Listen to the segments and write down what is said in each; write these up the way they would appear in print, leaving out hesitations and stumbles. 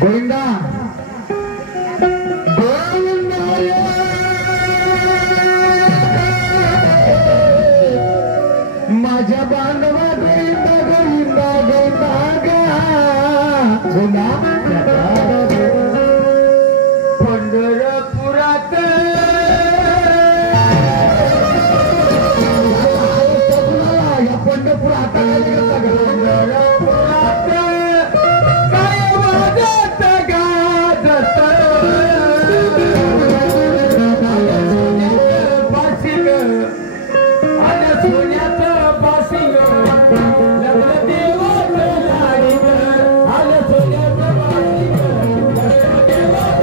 गोविंदा माझ्या बांधवा गोविंदा गोविंदा गोविंदा पंढरपुरात या पंढरपुरात काय वाजत गाजत बासिंग आणि सोन्याचं बासिंग लग्न देवाचं लाडीग आलं सोन्याचं बासिंग लग्न देवाचं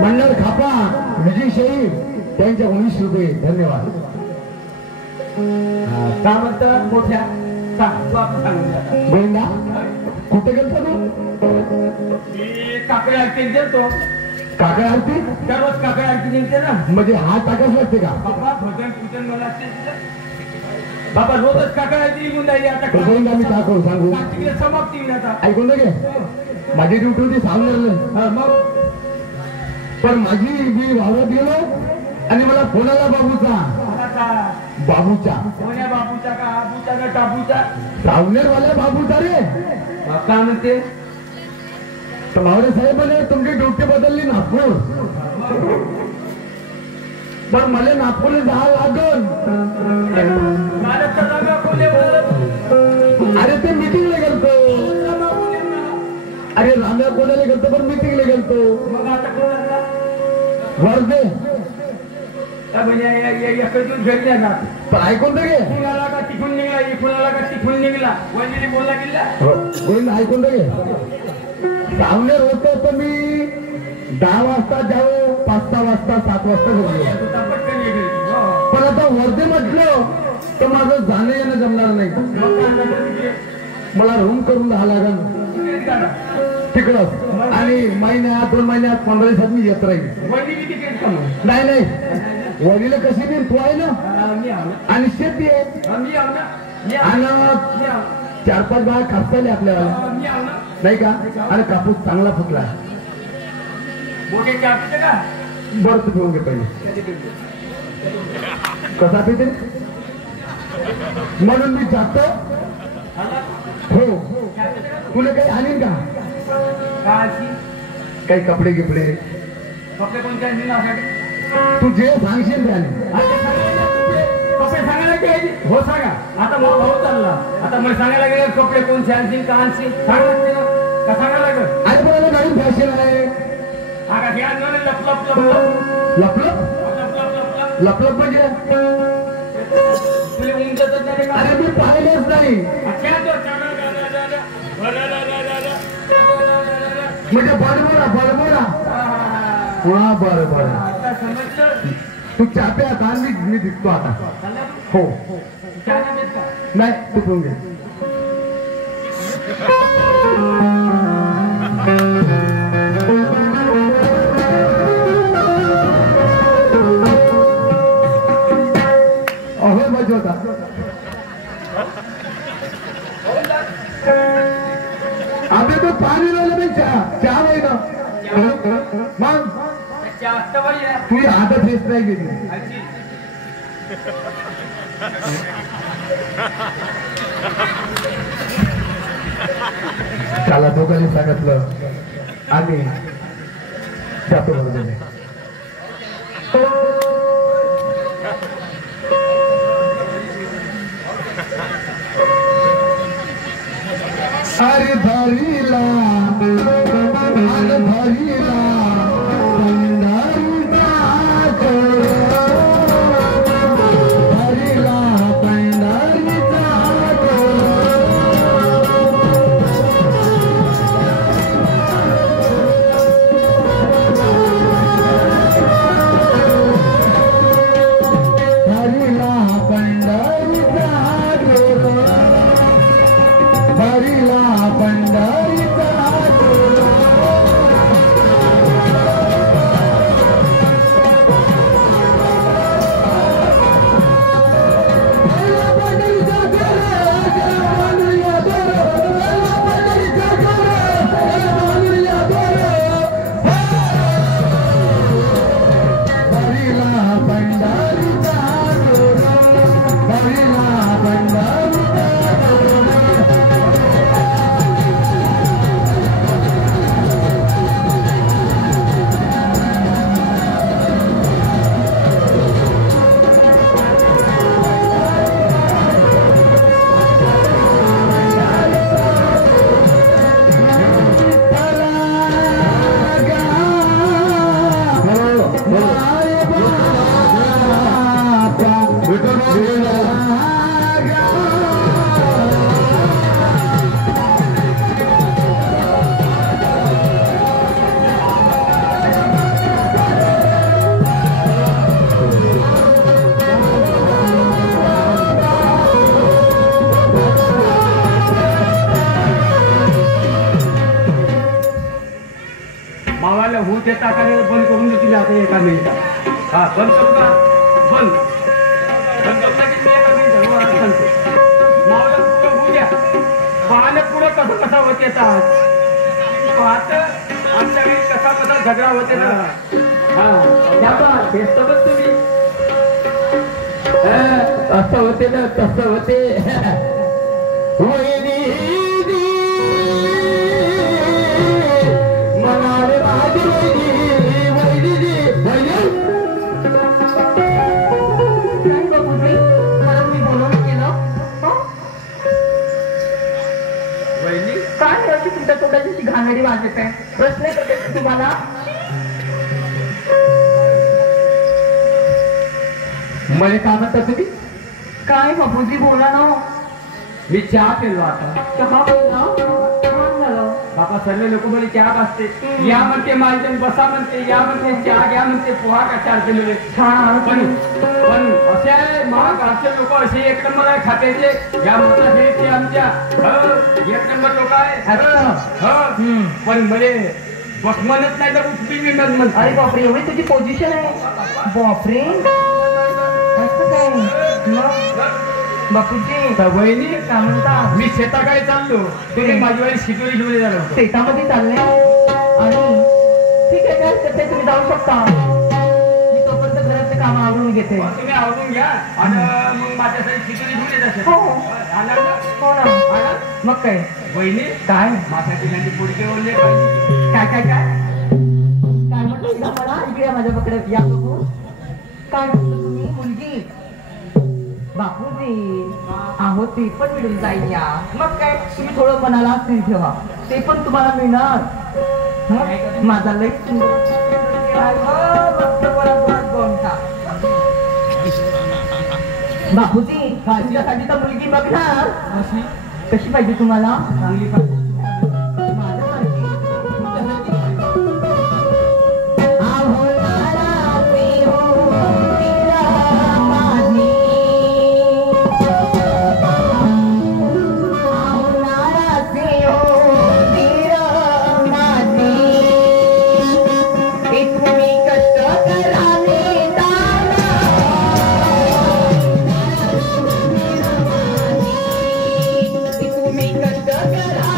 मंडळ खापा विजय शहीद त्यांच्या 19 रुपये धन्यवाद. का म्हणता मोठ्या गोविंदा कुठे गेलतो तू? काकडी आरती गेलतो. काकडी आरती दररोज काकडी आरती निघते ना. म्हणजे हात टाकाच लागते का? बाबा भजन पूजन मला असते बाबा रोजच काकडी आरती निघून जाईल. आता गोविंदा मी काय करू सांगू समाप्ती होईल आता. ऐकून घे माझी ड्युटी होती सांगणार मग पण माझी मी वावरत गेलो आणि मला फोन आला बाबूचा बाबूचा का आबूचा का टाबूचा सावनेरवाल्या बाबूचा रे. का म्हणते मावरे साहेब म्हणे तुमची ड्युटी बदलली नागपूर. पण मला नागपूरला जावं लागल. अरे ते मीटिंगला गेलतो. अरे राम्या कोणाला गेलतो पण मीटिंगला गेलतो. मग आता कोणाला वर्धे घरी जाणार. पण ऐकून तर घे कुणाला का तिथून निघला कुणाला का तिथून निघला वहिनी बोलला गेला. गोविंद ऐकून तर घे सावनेर होतो तर मी 10 वाजता जाऊ 5-6 वाजता 7 वाजता गेलो. पण आता वर्धे म्हटलं तर माझं जाणं येणं जमणार नाही. मला रूम करून राहा लागेल तिकडच आणि महिन्यात 2 महिन्यात 15 दिवसात मी येत राहील. नाही नाही वडील कशी नाही तू आहे ना आणि शेती आहे आणि 4-5 बाग कापताले आपल्याला नाही का. आणि कापूस चांगला फुटला बरं तू पिऊन घे पहिले. कसा पिते म्हणून मी जातो. हो तुला काही आणीन का काही कपडे गिपडे कपडे कोणत्या तू जे सांगशील त्याने कपडे सांगायला पाहिजे. हो सांगा आता मला भाऊ चालला. आता मला सांगायला गेले कपडे कोणते आणतील का आणशील सांग लागते ना का सांगायला लागेल. आज कोणाला नवीन फॅशन आहे. लपलप लपलप म्हणजे अरे मी पाहिलेच नाही. म्हणजे बडबडा बडबडा हा बरं बरं तू चाप्या आता मी दिसतो आता. हो नाही तू पिऊन घे. अहो मजा होता. अबे तो पाणी लावलं नाही चहा नाही ना आता बाई आहे. तुझी आदत हेच नाही गेली. आजी. त्याला दोघांनी सांगितलं आम्ही जातो बरोबर. अरे धरीला धरीला मावाला होत येता का बंद करून देतील आता एका मिनिटात. हा बंद करू का? बंद बंद करू का की एका मिनिटात सांगतो. मावाला पुढं होऊ द्या. पाहणं पुढं कसं कसा होत येतात. पाहत आमच्या घरी कसा कसा झगडा होते ना. हा बेस्तच तुम्ही असं होते ना तसं होते. तुमच्या तोंडाची घाणेरडी वाजत आहे. प्रश्न करते तुम्हाला. मला काय म्हणता तुम्ही? काय बापूजी बोला ना. मी चहा पेलो आता. चहा बोला झालं. बाबा सर्व लोक मला चहा पाजते. या म्हणते माझ्या बसा म्हणते. या म्हणते चहा घ्या म्हणते. पोहा का चार पेलेले छान. पण असे आहे महागाचे लोक असे एक नंबर आहे खात्याचे. या म्हणतात हे ते आमच्या एक नंबर लोक आहे. पण मले बस म्हणत नाही तर उठबी मी म्हणत. अरे बापरे एवढी तुझी पोझिशन आहे. बापरे असं काय मग बापूजी वहिनी काय म्हणता. मी शेताकडे चाललो. तुम्ही माझी वाली शिकवली घेऊन झालं शेतामध्ये चालले आणि ठीक आहे काय करते तुम्ही जाऊ शकता. मी तोपर्यंत घरातलं काम आवरून घेते. तुम्ही आवडून घ्या आणि मग माझ्यासाठी खिचडी घेऊन येत असेल. हो हो ना. मग काय वहिनी काय माझ्यासाठी त्यांची पुढचे बोलले पाहिजे. काय काय काय काय म्हटलं एकदा मला इकडे माझ्याकडे या बघू. काय म्हटलं तुम्ही मुलगी. बापूजी अहो ते पण मिळून जाईल या. मग काय तुम्ही थोडं मनाला स्थिर ठेवा. ते पण तुम्हाला मिळणार. माझा लई सुंदर बापूजी तुमच्यासाठी तर मुलगी बघणार. कशी पाहिजे तुम्हाला. चांगली पाहिजे. तुम्ही कष्ट करा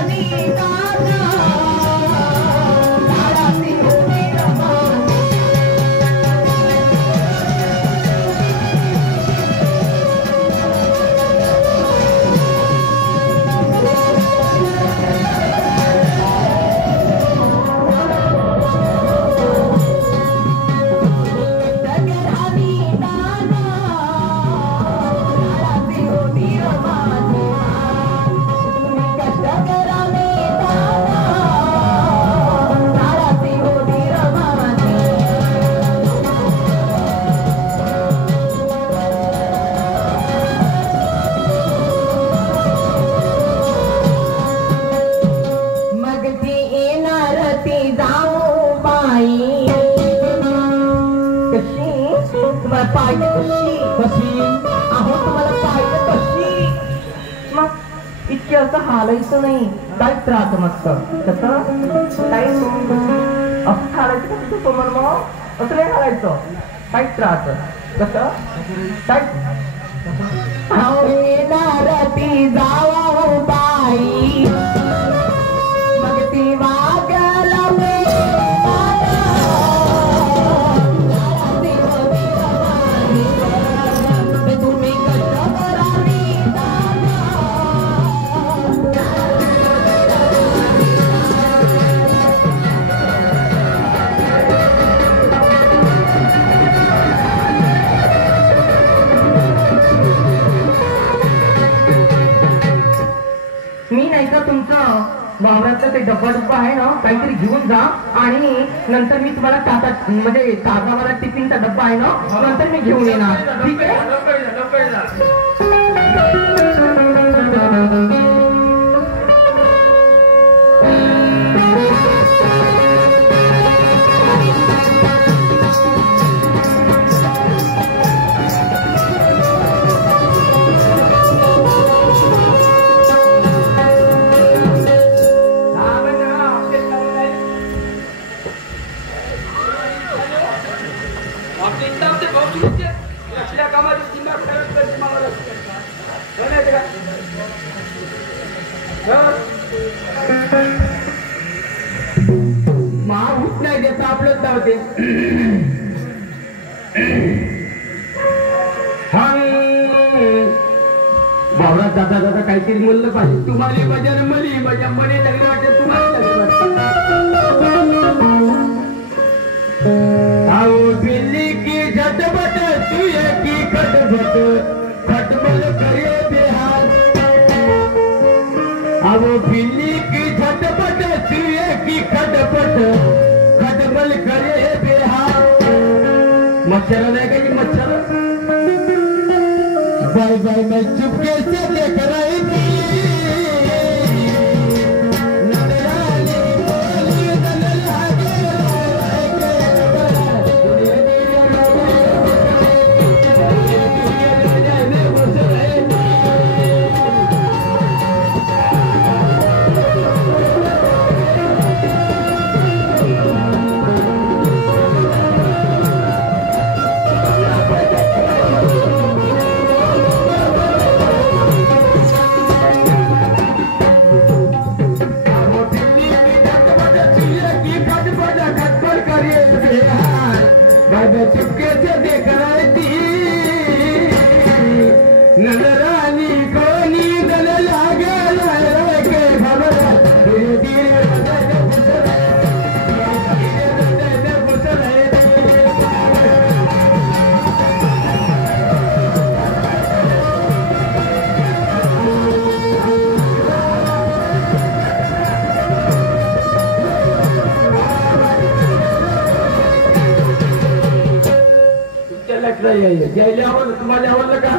पाहिजे कशी कशी अहो तुम्हाला पाहिजे कशी मग इतके असं हालायचं नाही काहीच त्रास मस्त कसं काही असं हालायचं कसं समोर मग असं नाही हालायचं काहीच त्रास कसं काय नारती जावा बाई मग ती वागला तुम्ही मी नाही का तुमचं वावरातलं ते डब्बा आहे ना काहीतरी घेऊन जा आणि नंतर मी तुम्हाला टाटा म्हणजे ताजावाला टिफिनचा डब्बा आहे ना नंतर मी घेऊन येणार ठीक आहे महाभूत नाही देता आपलं धावते भावरात जाता जाता काहीतरी म्हणलं पाहिजे तुम्हाला मजा मली मजा मने लागली वाटते तुम्हाला आओ बिल्ली की झटपट तू की खटपट खटमल करे बेहाल आओ बिल्ली की झटपट तू की खटपट खटमल करे बेहाल मच्छर नाही का मच्छर बाय बाय मैं चुपके से देख रही थी चुपके से देख रही थी नजरानी को नींद लागे के भवरा धीरे धीरे यायला आवडलं तुम्हाला आवडलं का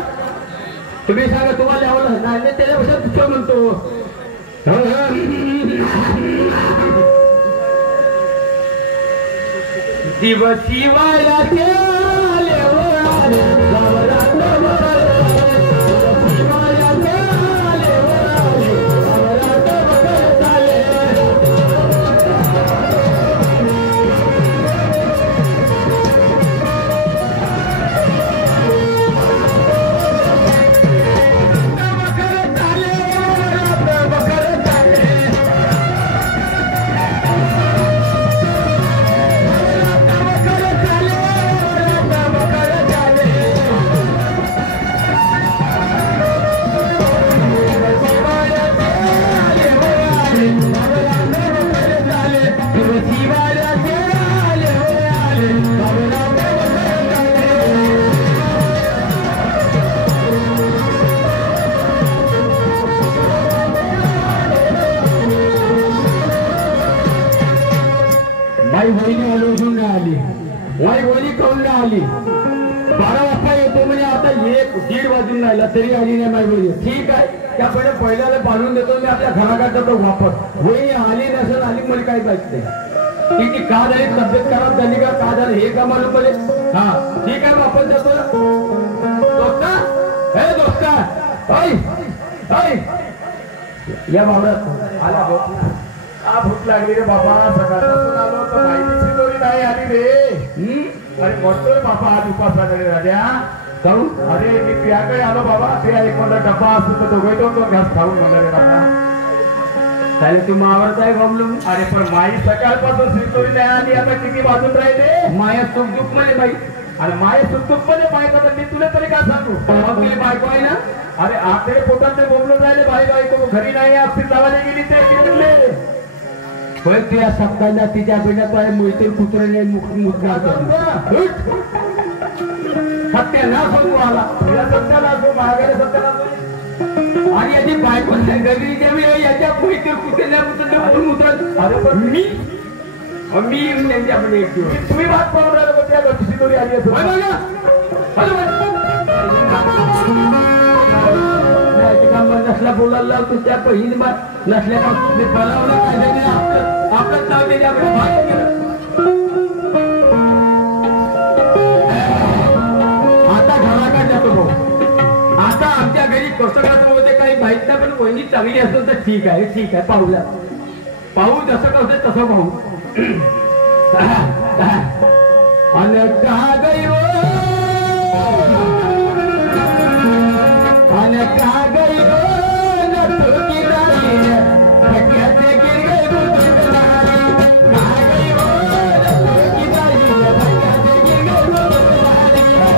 तुम्ही सांगा तुम्हाला आवडलं नाही त्याच्यापेक्षा दुसरं म्हणतो दिवस शिवायला माई बहिणी आलोजून नाही आली माई बहिणी कळून नाही आली 12 वाजता येतो म्हणजे आता 1-1:30 वाजून राहिला तरी आली नाही माई बहिणी ठीक आहे त्यापहिले पहिल्याला बांधून देतो मी आपल्या घराकडचा तो वापर वही आली नसेल आली मला काही पाहिजे ती का झाली तब्येत खराब झाली का झाली हे का मालूम पडेल हा ठीक आहे आपण जातो दोस्त हे दोस्त ऐ ऐ या बाबड्यात आला भूक हा भूक लागली रे बाबा सकाळपासून आलो तर माहितीची दोरी नाही आली रे अरे म्हणतोय बाबा आज उपास लागले राजा जाऊ अरे मी पियाकडे आलो बाबा पिया एक मला डब्बा असतो तर दोघे तो घास खाऊन म्हणलं रे बाबा चालेल तू मावळताय गमलून अरे पण माई सकाळपासून शिरतोरी नाही आली आता किती वाजून राहिले माया सुख दुःख मध्ये बाई अरे माय सुटूक मध्ये बायको तर मी तुला तरी का सांगू तुझी बायको आहे ना अरे आपले पोटात ते बोंबलून राहिले बायको घरी नाही आपली लावायला गेली ते गेले होय तुझ्या सप्ताहाला तिच्या पिण्यात मुळतील कुत्र्याने मुद्दा सत्य ना सांगू आला तुला सत्याला असो महागारे सत्याला असो आणि याची बायको घरी याच्या मुळतील कुत्र्याने मुद्दा अरे पण मी त्यांच्याकडे एक दिवस तुम्ही बात पाहून राहिलो त्या गतीची दोरी आली असो नसला बोलायला लावतो त्या पहिली बात नसल्यापासून बोलावलं पाहिजे आपलं नाव त्याच्याकडे बाहेर गेलं आता घराकडे जातो भाऊ आता आमच्या घरी कसं होते काही माहित नाही पण वहिनी चांगली असेल तर ठीक आहे पाहूया पाहू जसं कसं तसं पाहू अन कहा गई वो अन कहा गई वो नथु की रानी कैसे गिर गई वो दुलारी कहा गई वो नथु की रानी कैसे गिर गई वो दुलारी कैसे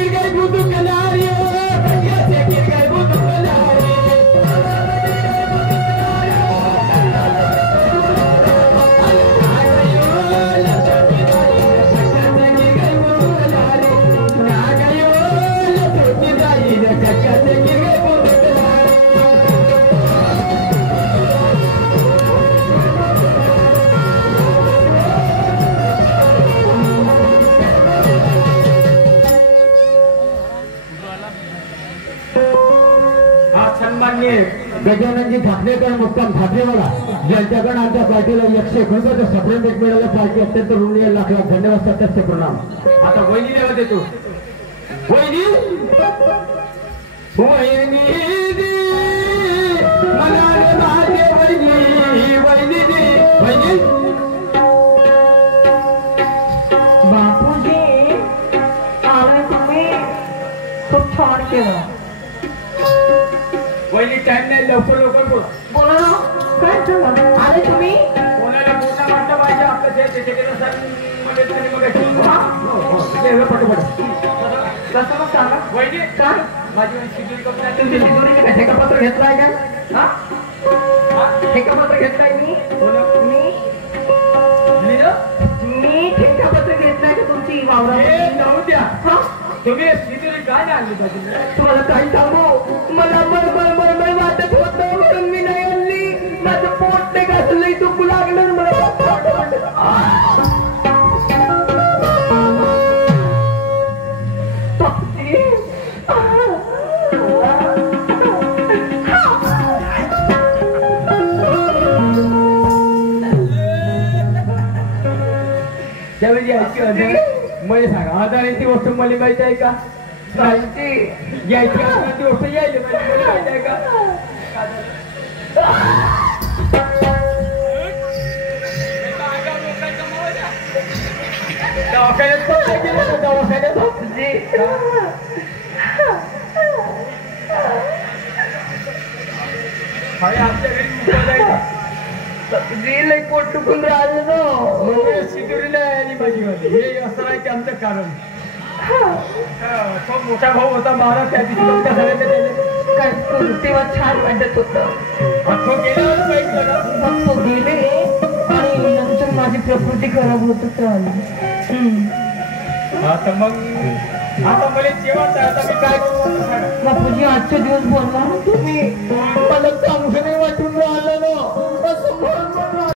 गिर गई वो दुलारी कैसे गिर गई वो दुलारी गजाननजी ठाकरेकर मुक्काम ठाकरेवाला ज्यांच्याकडे आमच्या पार्टीला 100 रुपयाचं सप्रेमेंट मिळालं पार्टी अत्यंत ऋणी लाख धन्यवाद सत्याचे प्रणाम आता वहिनी देवा देतो वहिनी वहिनी मला माझे वहिनी वहिनी वहिनी बापूजी आले तुम्ही खूप छान केलं वहिनी टाइम नाही लवकर बोला बोला ना काय झालं आले तुम्ही कोणाला मोठा वाटतं पाहिजे आपलं जे केलं सर मध्ये तरी मग पटपट कसं मग सांगा वहिनी काय माझी शिजूरी कपडा तुमची शिदोरीचे काय ठेकापत्र घेतलाय का हा ठेकापत्र घेतलाय मी ठेकापत्र घेतलाय का तुमची वावरा जाऊ द्या हा तुम्ही शिजूरी काय आणली पाहिजे तुम्हाला काय सांगू मला बरोबर वाटत होतं म्हणून मी नाही आणली माझं पोट नाही घासलंय दुखू लागलं मला त्यावेळी मला सांगा आधाराची गोष्ट मला माहिती आहे का यायची गोष्ट यायची माहिती आहे का आमच्या घरी पोट टुकून राहिलं शिदुरीला आली माझी हे असं नाही ते आमचं कारण तो मोठा भाऊ होता महाराज त्या दिवशी लोक काय तेव्हा छान वाटत होतं तो गेल्यावर पाहिजे तो गेले आणि नंतर माझी प्रकृती खराब होत आता मग आता मला जेवण आता मी काय करू बापूजी आजचे दिवस बोलणार तुम्ही मला चांगलं नाही